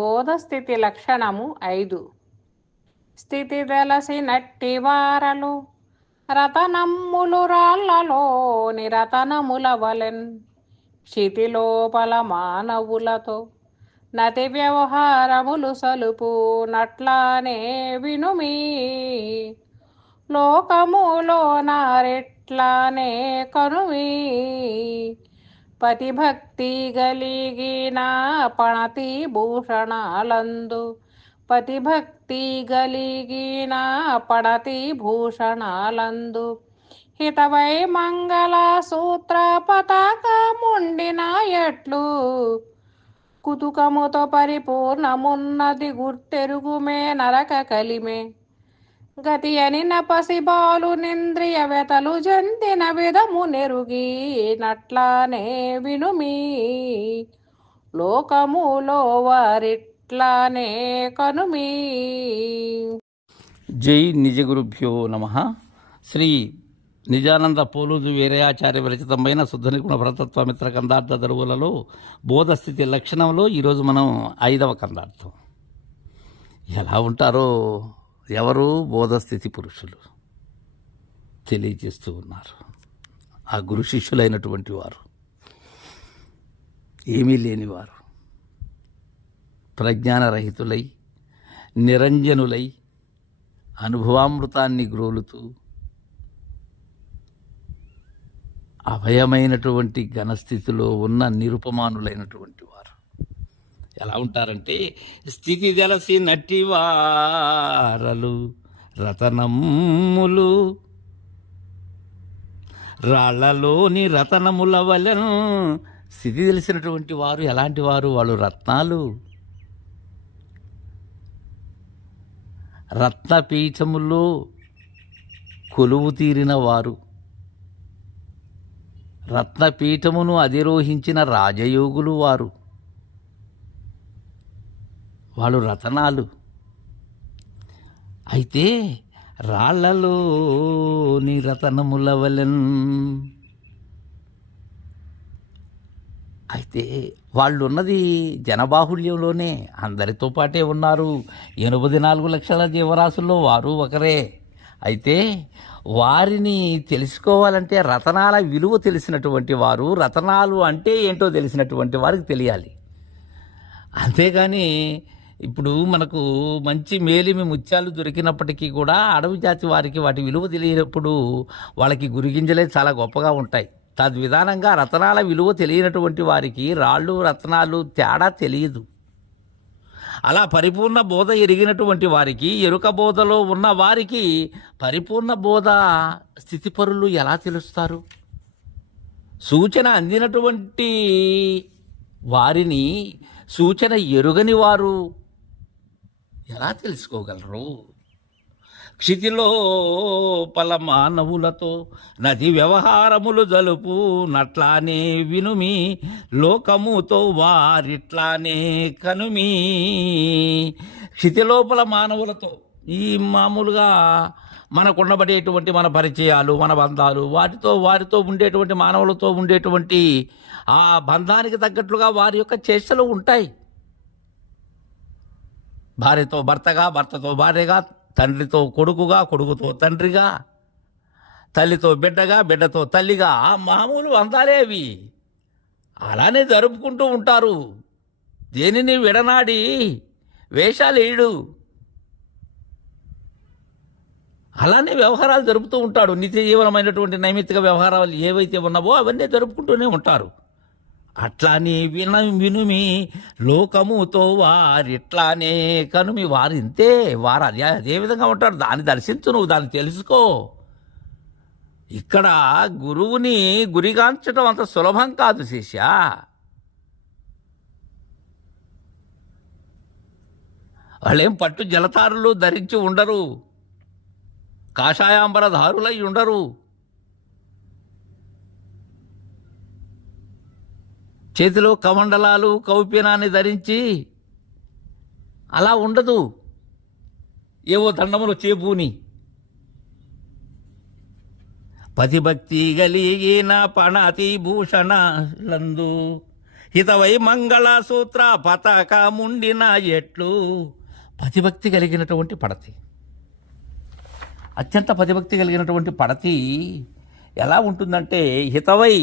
బోధస్థితి లక్షణము 5. స్థితి తెలసినట్టి వారలు రతనమ్ములు రాళ్లలోని రతనముల వలెన్ క్షితిలోపల మానవులతో నతి వ్యవహారములు సలుపు నట్లానే వినుమీ. లోకములో నారెట్లానే కనుమీ. పతిభక్తి గలిగిన పణతి భూషణాలందు పతిభక్తి గలిగిన పడతి భూషణాలందు హితవై మంగళ సూత్ర పతాకముండిన ఎట్లు కుతుకముతో పరిపూర్ణమున్నది గుర్తెరుగుమే నరక కలిమే. గతి అని నపసిబాలు నింద్రియ వెతలు జంతిన విధము నెరుగి నట్లానే వినుమీ. లోకములో వారిట్లానే కనుమీ. జై నిజగురుభ్యో నమః. శ్రీ నిజానంద పోలూజు వీరయాచార్య విరచితమైన శుద్ధ నిగుణ వ్రతత్వ మిత్ర కందార్థ దరువులలో బోధస్థితి లక్షణంలో ఈరోజు మనం 5వ కందార్థం. ఎలా ఉంటారో ఎవరు బోధస్థితి పురుషులు తెలియజేస్తూ ఉన్నారు. ఆ గురు శిష్యులైనటువంటి వారు, ఏమీ లేనివారు, ప్రజ్ఞానరహితులై నిరంజనులై అనుభవామృతాన్ని గ్రోలుతూ అభయమైనటువంటి ఘనస్థితిలో ఉన్న నిరుపమానులైనటువంటి వారు ఎలా ఉంటారంటే, స్థితి తెలసి నట్టివారలు రతనమ్ములు రాళ్లలోని రతనముల వలెను. స్థితి తెలిసినటువంటి వారు ఎలాంటి వారు? వాళ్ళు రత్నాలు, రత్నపీఠములో కొలువు తీరిన వారు, రత్నపీఠమును అధిరోహించిన రాజయోగులు వారు. వాళ్ళు రతనాలు. అయితే రాళ్లలోని రతనముల వలెన్. అయితే వాళ్ళు ఉన్నది జనబాహుళ్యంలోనే, అందరితో పాటే ఉన్నారు. 84 లక్షల జీవరాశుల్లో వారు ఒకరే. అయితే వారిని తెలుసుకోవాలంటే రతనాల విలువ తెలిసినటువంటి వారు, రతనాలు అంటే ఏంటో తెలిసినటువంటి వారికి తెలియాలి. అంతేగాని ఇప్పుడు మనకు మంచి మేలిమి ముత్యాలు దొరికినప్పటికీ కూడా అడవి జాతి వారికి వాటి విలువ తెలియనప్పుడు వాళ్ళకి గురిగింజలే చాలా గొప్పగా ఉంటాయి. తద్విధానంగా రతనాల విలువ తెలియనటువంటి వారికి రాళ్ళు రత్నాలు తేడా తెలియదు. అలా పరిపూర్ణ బోధ ఎరిగినటువంటి వారికి, ఎరుక బోధలో ఉన్న వారికి పరిపూర్ణ బోధ స్థితిపరులు ఎలా తెలుస్తారు? సూచన అందినటువంటి వారిని సూచన ఎరుగని వారు ఎలా తెలుసుకోగలరు? క్షితిలోపల మానవులతో నది వ్యవహారములు జలుపు నట్లానే వినుమి. లోకముతో వారిట్లానే కనుమి. క్షితిలోపల మానవులతో, ఈ మామూలుగా మనకుండబడేటువంటి మన పరిచయాలు, మన బంధాలు, వారితో ఉండేటువంటి మానవులతో ఉండేటువంటి ఆ బంధానికి తగ్గట్లుగా వారి యొక్క చేష్టలు ఉంటాయి. భార్యతో భర్తగా, భర్తతో భార్యగా, తండ్రితో కొడుకుగా, కొడుకుతో తండ్రిగా, తల్లితో బిడ్డగా, బిడ్డతో తల్లిగా, ఆ మామూలు అందాలే అవి. అలానే జరుపుకుంటూ ఉంటారు. దేనిని విడనాడి వేషాలేడు. అలానే వ్యవహారాలు జరుపుతూ ఉంటాడు. నిత్య జీవనమైనటువంటి నైమిత్తిక వ్యవహారాలు ఏవైతే ఉన్నావో అవన్నీ జరుపుకుంటూనే ఉంటారు. అట్లానే వినుమి. లోకముతో వారిట్లానే కనుమి. వారు ఇంతే, వారు అదే విధంగా ఉంటారు. దాన్ని దర్శించు, నువ్వు దాన్ని తెలుసుకో. ఇక్కడ గురువుని గురిగాంచడం అంత సులభం కాదు శిష్య. వాళ్ళేం పట్టు జలతారులు ధరించి ఉండరు, కాషాయాంబరధారులై ఉండరు. చేతిలో కమండలాలు, కౌపీనాన్ని ధరించి అలా ఉండదు. ఏవో దండములు చేబూని పతిభక్తి గలిగిన పణతి భూషణలందు హితవై మంగళసూత్ర పతాకముండిన ఎట్లు. పతిభక్తి కలిగినటువంటి పడతి, అత్యంత పతిభక్తి కలిగినటువంటి పడతి ఎలా ఉంటుందంటే హితవై,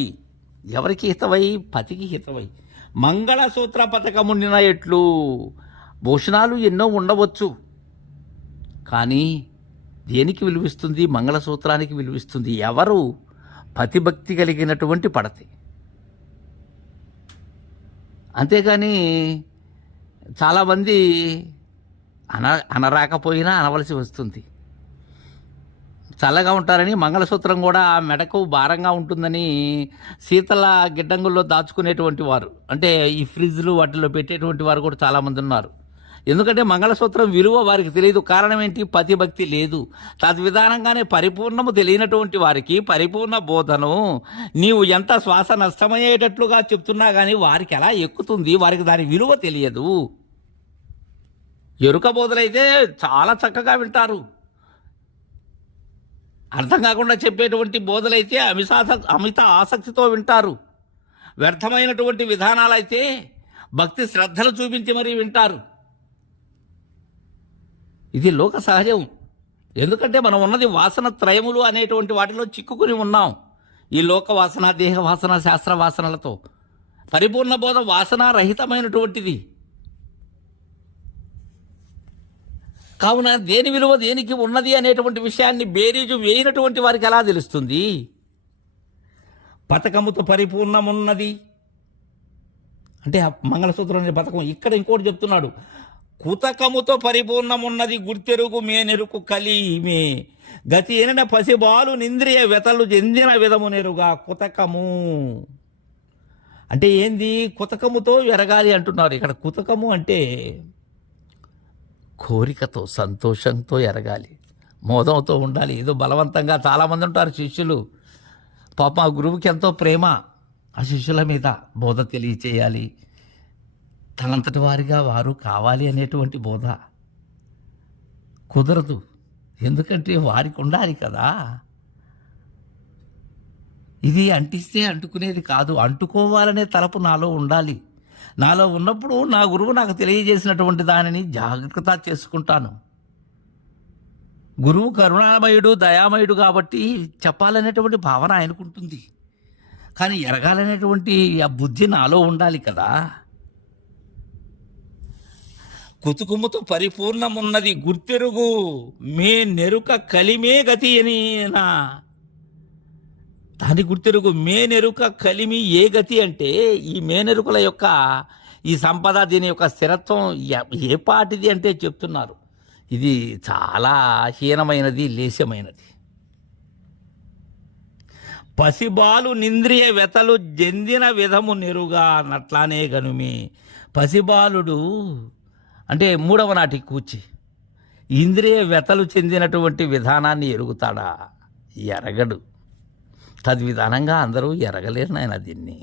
ఎవరికి హితవై? పతికి హితవై. మంగళసూత్ర పథకముండిన ఎట్లు. భూషణాలు ఎన్నో ఉండవచ్చు, కానీ దేనికి విలువిస్తుంది? మంగళసూత్రానికి విలువిస్తుంది. ఎవరు? పతిభక్తి కలిగినటువంటి పడతి. అంతేగాని చాలామంది అనరాకపోయినా అనవలసి వస్తుంది. చల్లగా ఉంటారని మంగళసూత్రం కూడా మెడకు భారంగా ఉంటుందని శీతల గిడ్డంగుల్లో దాచుకునేటువంటి వారు, అంటే ఈ ఫ్రిడ్జ్లు వాటిలో పెట్టేటువంటి వారు కూడా చాలామంది ఉన్నారు. ఎందుకంటే మంగళసూత్రం విలువ వారికి తెలియదు. కారణం ఏంటి? పతిభక్తి లేదు. తద్విధానంగానే పరిపూర్ణము తెలియనటువంటి వారికి పరిపూర్ణ బోధను నీవు ఎంత శ్వాస నష్టమయ్యేటట్లుగా చెప్తున్నా కానీ వారికి ఎలా ఎక్కుతుంది? వారికి దాని విలువ తెలియదు. ఎరుక బోధలైతే చాలా చక్కగా వింటారు. అర్థం కాకుండా చెప్పేటువంటి బోధలైతే అమిత ఆసక్తితో వింటారు. వ్యర్థమైనటువంటి విధానాలైతే భక్తి శ్రద్ధలు చూపించి మరీ వింటారు. ఇది లోక సహజం. ఎందుకంటే మనం ఉన్నది వాసన త్రయములు అనేటువంటి వాటిలో చిక్కుకుని ఉన్నాం. ఈ లోక వాసన, దేహ వాసన, శాస్త్ర వాసనలతో. పరిపూర్ణ బోధ వాసనారహితమైనటువంటిది. కావున దేని విలువ దేనికి ఉన్నది అనేటువంటి విషయాన్ని బేరీజు వేయినటువంటి వారికి ఎలా తెలుస్తుంది? పథకముతో పరిపూర్ణమున్నది అంటే మంగళసూత్రం అనే పథకం. ఇక్కడ ఇంకోటి చెప్తున్నాడు, కుతకముతో పరిపూర్ణమున్నది గుర్తెరుగు మేనెరుకు కలిమే గతి ఎనిన పసిబాలు నింద్రియ వెతలు చెందిన విధము నెరుగా. కుతకము అంటే ఏంది? కుతకముతో ఎరగాలి అంటున్నారు ఇక్కడ. కుతకము అంటే కోరికతో, సంతోషంతో ఎరగాలి, మోదంతో ఉండాలి. ఏదో బలవంతంగా చాలామంది ఉంటారు శిష్యులు. పాప ఆ గురువుకి ఎంతో ప్రేమ ఆ శిష్యుల మీద. బోధ తెలియచేయాలి, తనంతటి వారిగా వారు కావాలి అనేటువంటి బోధ కుదరదు. ఎందుకంటే వారికి ఉండాలి కదా. ఇది అంటిస్తే అంటుకునేది కాదు. అంటుకోవాలనే తలపు నాలో ఉండాలి. నాలో ఉన్నప్పుడు నా గురువు నాకు తెలియజేసినటువంటి దానిని జాగ్రత్త చేసుకుంటాను. గురువు కరుణామయుడు, దయామయుడు కాబట్టి చెప్పాలనేటువంటి భావన ఆయనకుంటుంది. కానీ ఎరగాలనేటువంటి ఆ బుద్ధి నాలో ఉండాలి కదా. కుతుకుముతో పరిపూర్ణమున్నది గుర్తెరుగు మే నెరుక కలిమే గతి అనినా. దాని గుర్తెరుగు మేనెరుక కలిమి ఏ గతి అంటే ఈ మేనెరుకల యొక్క ఈ సంపద, దీని యొక్క స్థిరత్వం ఏ పాటిది అంటే చెప్తున్నారు. ఇది చాలా హీనమైనది, లేశమైనది. పసిబాలు నింద్రియ వెతలు జందిన విధము నెరుగా నట్లానే గనుమి. పసిబాలుడు అంటే 3వ నాటి కూచి ఇంద్రియ వెతలు చెందినటువంటి విధానాన్ని ఎరుగుతాడా? ఎరగడు. తద్విధానంగా అందరూ ఎరగలేరు నాయన దీన్ని.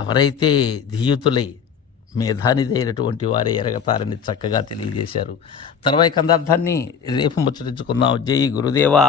ఎవరైతే ధీయుతులై మేధానిదైనటువంటి వారే ఎరగతారని చక్కగా తెలియజేశారు. తర్వాయి కందార్థాన్ని రేపు ముచ్చరించుకుందాం. జై గురుదేవా.